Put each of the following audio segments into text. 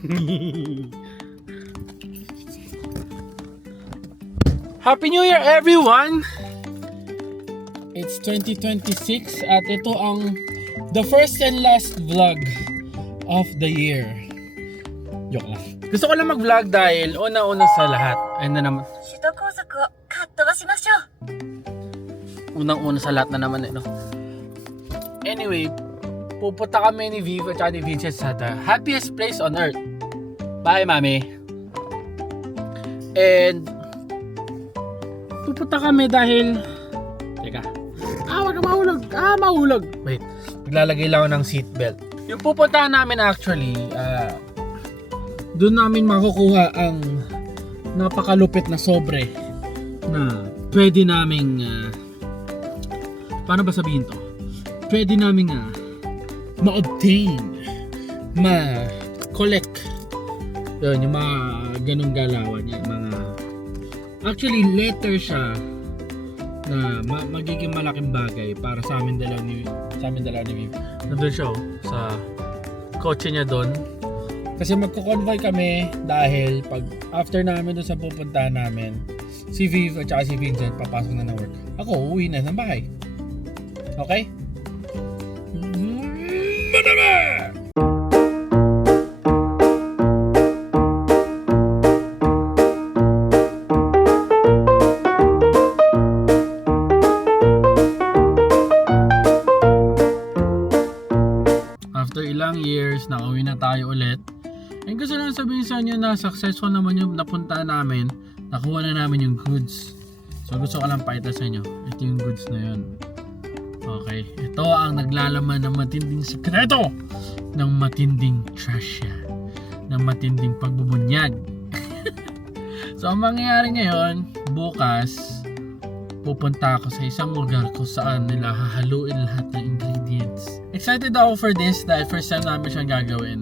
Happy New Year everyone! It's 2026 at ito ang the first and last vlog of the year. Joke lang. Gusto ko lang mag-vlog dahil una-una sa lahat. Ayun na naman. Unang-una sa lahat na naman no? Anyway, pupunta kami ni Viv at ni Vincent sa the happiest place on earth. Bye, Mami. And pupunta kami dahil teka. Wag ka mahulog. Mahulog. Wait. Maglalagay lang ako ng seatbelt. Yung pupuntahan namin actually, doon namin makukuha ang napakalupit na sobre na pwede naming paano ba sabihin to? Pwede naming ma-obtain, ma-collect. Yun, yung mga ganong galawan niya, mga actually letter siya na magiging malaking bagay para sa amin dalawa ni Viv. Nandun siya sa kotse niya doon. Kasi magko-convoy kami dahil pag after namin doon sa pupuntahan namin, si Viv at saka si Vincent papasok na ng work. Ako uuwi na ng bahay. Okay? Madama! After ilang years, nakauwi na tayo ulit. And gusto lang sabihin sa inyo na successful naman yung napunta namin. Nakuha na namin yung goods. So gusto ko lang pakita sa inyo. Ito yung goods na yun. Okay. Ito ang naglalaman ng matinding sekreto. Ng matinding trasya. Ng matinding pagbubunyag. So ang mangyayari ngayon, bukas, pupunta ako sa isang lugar kung saan nila hahaluin lahat ng ingredients. Excited ako for this dahil first time namin siyang gagawin.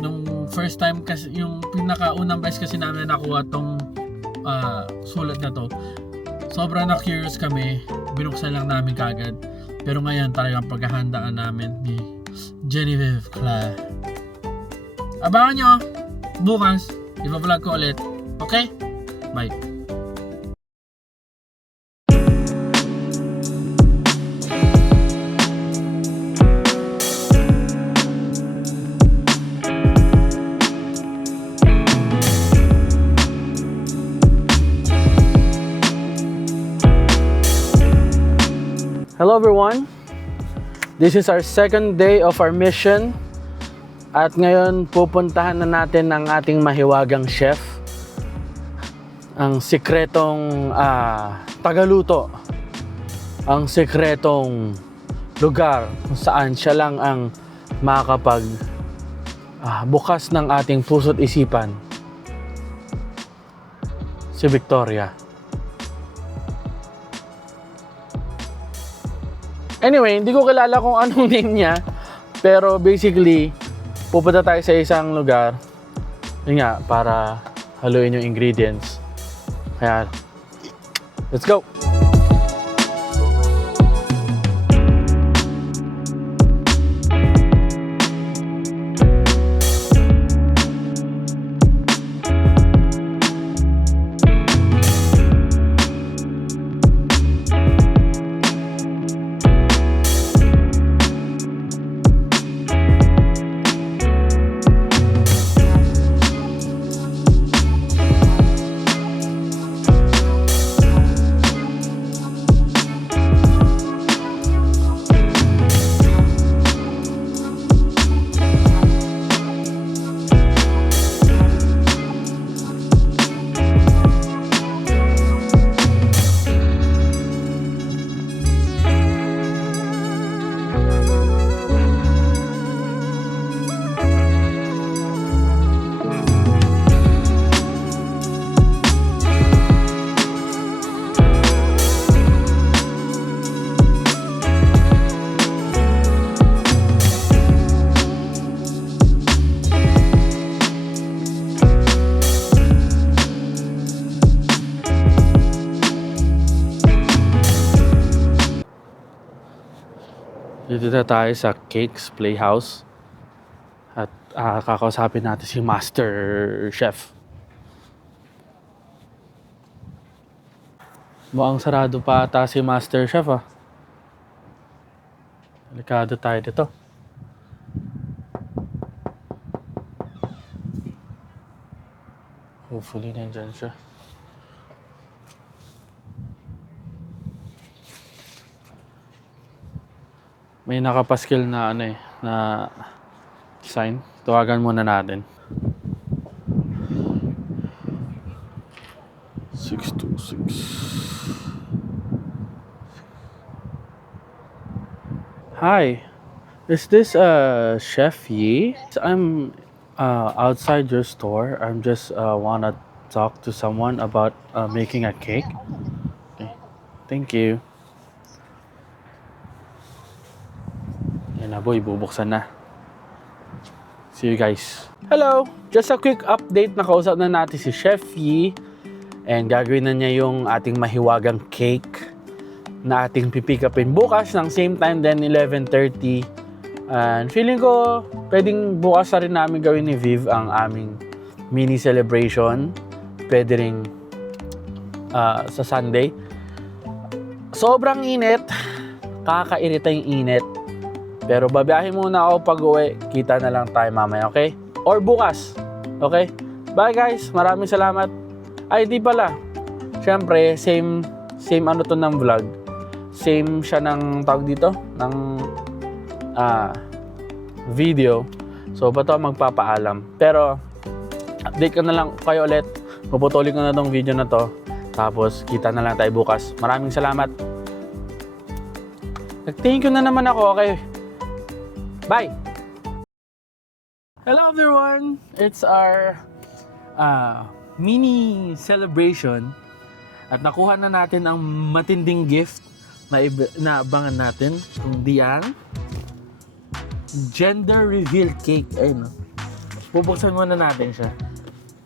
Nung first time kasi, yung pinakaunang beses kasi namin nakuha tong sulat na to, sobrang na-curious kami, binuksan lang namin kagad. Pero ngayon talagang paghahandaan namin ni Genevieve Cla. Abangan nyo, bukas, i-vlog ko ulit. Okay? Bye! Hello everyone, this is our second day of our mission at ngayon pupuntahan na natin ang ating mahiwagang chef, ang sikretong tagaluto, ang sikretong lugar kung saan siya lang ang makakapag bukas ng ating puso't isipan, si Victoria. Anyway, hindi ko kilala kung anong name niya. Pero basically, pupunta tayo sa isang lugar. Yun nga, para haluin yung ingredients. Kaya, let's go! Dito na tayo sa Cakes Playhouse. At Kakausapin natin si Master Chef. Mukhang sarado pa ata si Master Chef ah. Delikado tayo dito. Hopefully nandyan siya. May nakapaskil na ano eh, na sign. Tawagan muna natin. 626. Hi, is this Chef Yi? I'm outside your store. I'm just wanna talk to someone about making a cake. Okay, thank you. Yan na boy, bubuksan na. See you guys. Hello! Just a quick update. Nakausap na natin si Chef Yi. And gagawin na niya yung ating mahiwagang cake na ating pipick upin bukas ng same time din, 11:30. And feeling ko, pwedeng bukas na rin namin gawin ni Viv ang aming mini celebration. Pwede rin sa Sunday. Sobrang init. Kakairita yung init. Pero babiyahin muna ako pag uwi. Kita na lang tayo mamaya, okay? Or bukas. Okay? Bye guys. Maraming salamat. Ay, di pala. Siyempre, same ano to ng vlog. Same siya ng tawag dito. Ng video. So, ba't ako magpapaalam? Pero, update ko na lang kayo ulit. Puputulin ko na tong video na to. Tapos, kita na lang tayo bukas. Maraming salamat. Nag-thank you na naman ako, okay? Bye! Hello everyone! It's our mini celebration at nakuha na natin ang matinding gift na naabangan natin. Kundi ang gender reveal cake. Ayun, no? Bubuksan muna natin siya.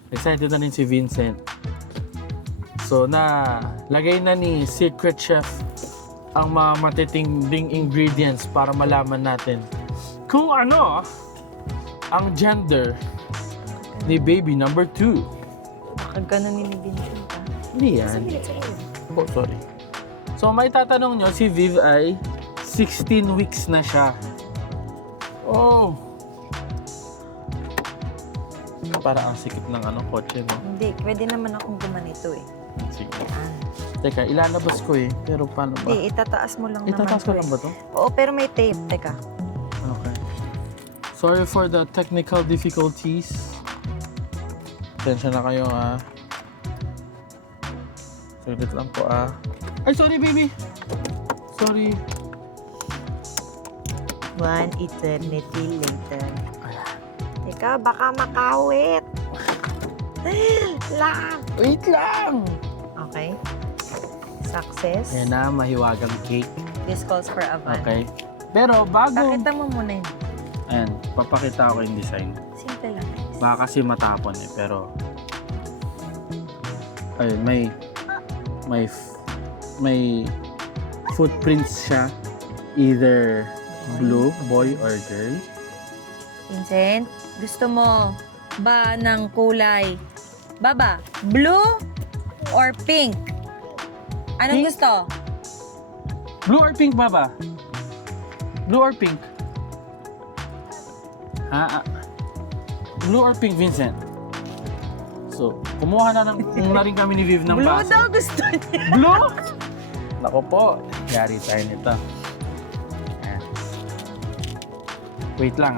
Excited na rin si Vincent. So, lagay na ni Secret Chef ang mga matitinding ingredients para malaman natin kung ano ang gender ni baby number 2. Bakit ka na nilibinsin ka? Hindi yan. Oh, sorry. So, may tatanong nyo, si Viv ay 16 weeks na siya. Oh! Para ang sikip ng kotse, no? Hindi, pwede naman akong gumanito eh. Sige. Teka, ilalabas ko eh. Pero paano ba? Hindi, itataas mo lang Itataas ko naman. lang ba to? Oo, pero may tape. Teka. Okay. Sorry for the technical difficulties. Tensya na kayo Saglit lang po Ay, sorry baby! Sorry. One eternity later. Ayan. Teka, baka makawit. Lang. Wait lang! Okay. Success. Ayan na, mahiwagang cake. This calls for a van. Okay. Pero bago... Pakita mo muna yun. Ayan, papakita ko yung design. Simple lang. Baka kasi matapon eh, pero... Ayun, may footprints siya. Either blue, boy or girl. Vincent, gusto mo ba ng kulay? Baba, blue or pink? Anong Pink? gusto? Blue or pink, Baba? Blue or pink? Blue or pink, Vincent? So, kumuha na rin kami ni Viv ng Blue baso. daw gusto niya. Blue? Nako po, yari tayo nito. Ayan. Wait lang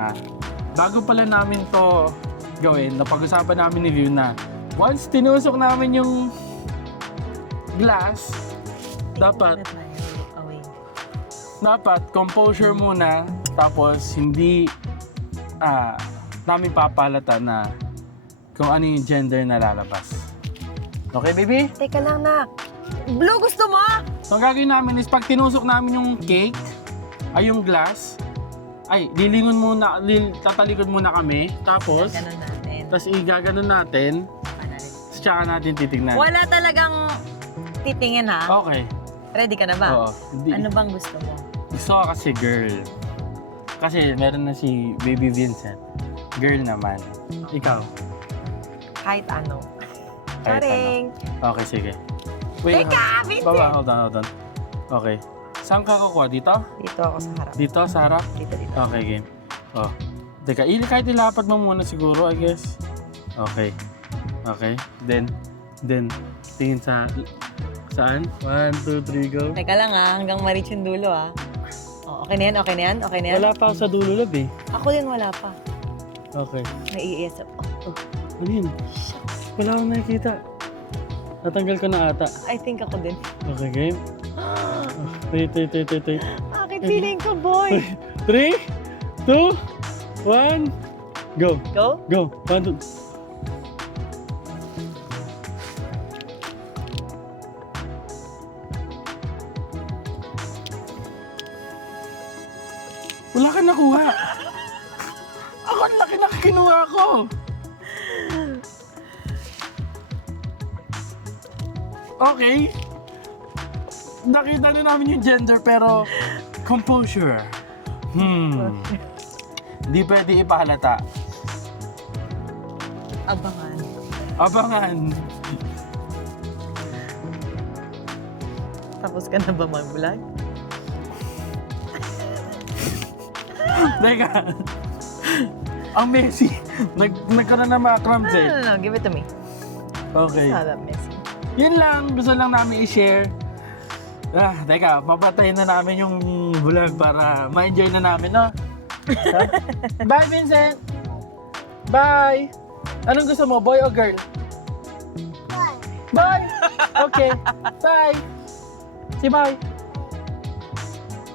Bago pala namin to gawin, napag-usapan namin ni Viv na once tinusok namin yung glass, dapat composure muna, tapos hindi namin papalata na kung ano yung gender na lalabas. Okay, baby? Teka lang, nak. Blue gusto mo? So, ang gagawin namin is pag tinusok namin yung cake, ay yung glass, ay, lilingon muna, tatalikod muna kami, tapos, Ganun natin. tapos igaganon natin, tsaka natin titignan. Wala talagang titingin ha? Okay. Ready ka na ba? Oo. Ano bang gusto mo? Gusto ko kasi girl. Kasi meron na si Baby Vincent. Girl naman. Ikaw? Kahit ano. Kahit Charing! Okay, sige. Wait, Teka, Vincent! Baba, hold on. Okay. Saan ka kukuha? Dito? Dito ako sa harap. Dito, sa harap? Dito. Okay, game. Oh. Teka, kahit ilapad mo muna siguro, I guess. Okay. Okay. Then, tingin saan? 1, 2, 3, go. Teka lang hanggang ma-reach yung dulo Oh, okay na yan? Wala pa ako sa dulo, lab eh. Ako din wala pa. Okay. Naiiisip. Ano yun? Wala akong nakikita. Natanggal ko na ata. I think ako din. Okay, game. Wait. Bakit feeling ko, boy? 3, 2, 1, go. Go? Go. 1, 2. Wala ka nakuha. Ako ang laki na kinuha ko. Okay. Nakita na namin yung gender pero composure. Di pwede ipahalata. Abangan. Tapos ka na ba mag-vlog? Teka. Ang messy. Nagkaroon na mga crumbs eh. No. Give it to me. Okay. It's not that messy. Yun lang. Gusto lang namin i-share. Teka. Papatayin na namin yung vlog para ma-enjoy na namin, no? Bye, Vincent! Bye! Anong gusto mo? Boy o girl? Bye! Bye! Okay. Bye! Si bye!